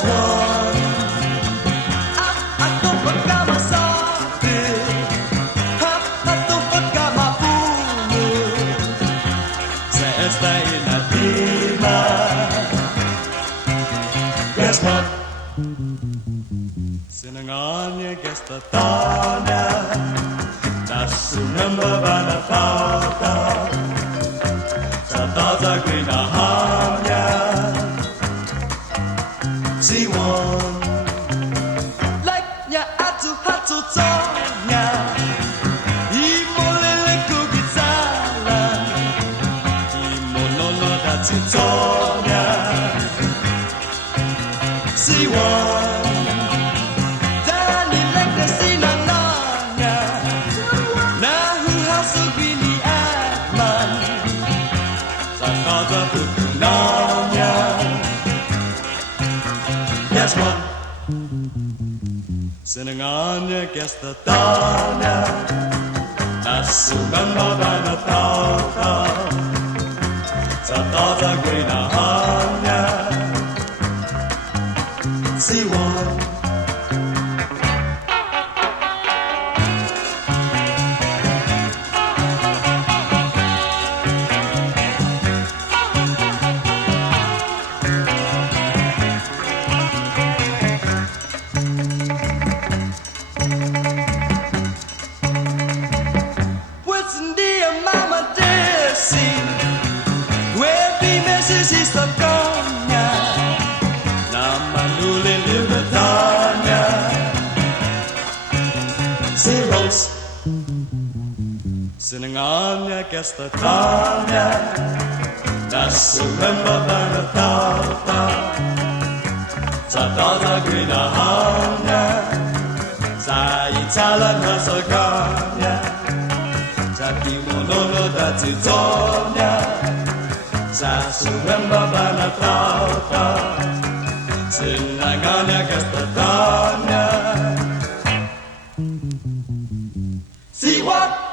Just one. Atau pertama satu, atau pertama punya. Este Mina'lima. Just one. Sinangåni Gias Tatana. Nasungan babana kånta. Tatå-ña grinahannya. Si one. Like-nya atu-atu Tatå-ña. Imolele kugisalan. Imololo dati Tatå-ña. Si one. Dani like sinangåni. Nahu hasu bini atman. Sakata putunanya. Just one. Sinangåni Gias Tatana. Nasungan babana kånta. Tatå-ña grinahannya. Si one. Pues un día mamá decía, "Huevi meses y Tatå-ña, nama nule libertadnya." Zeros, Sinangåni Gias Tatana, nasungan babana kånta. Tatå-ña grinahannya. Sa italan hasaganya. Sa kimono dati Tatå-ña. Sa sungan babana kånta. Sinangåni Gias Tatana. See what?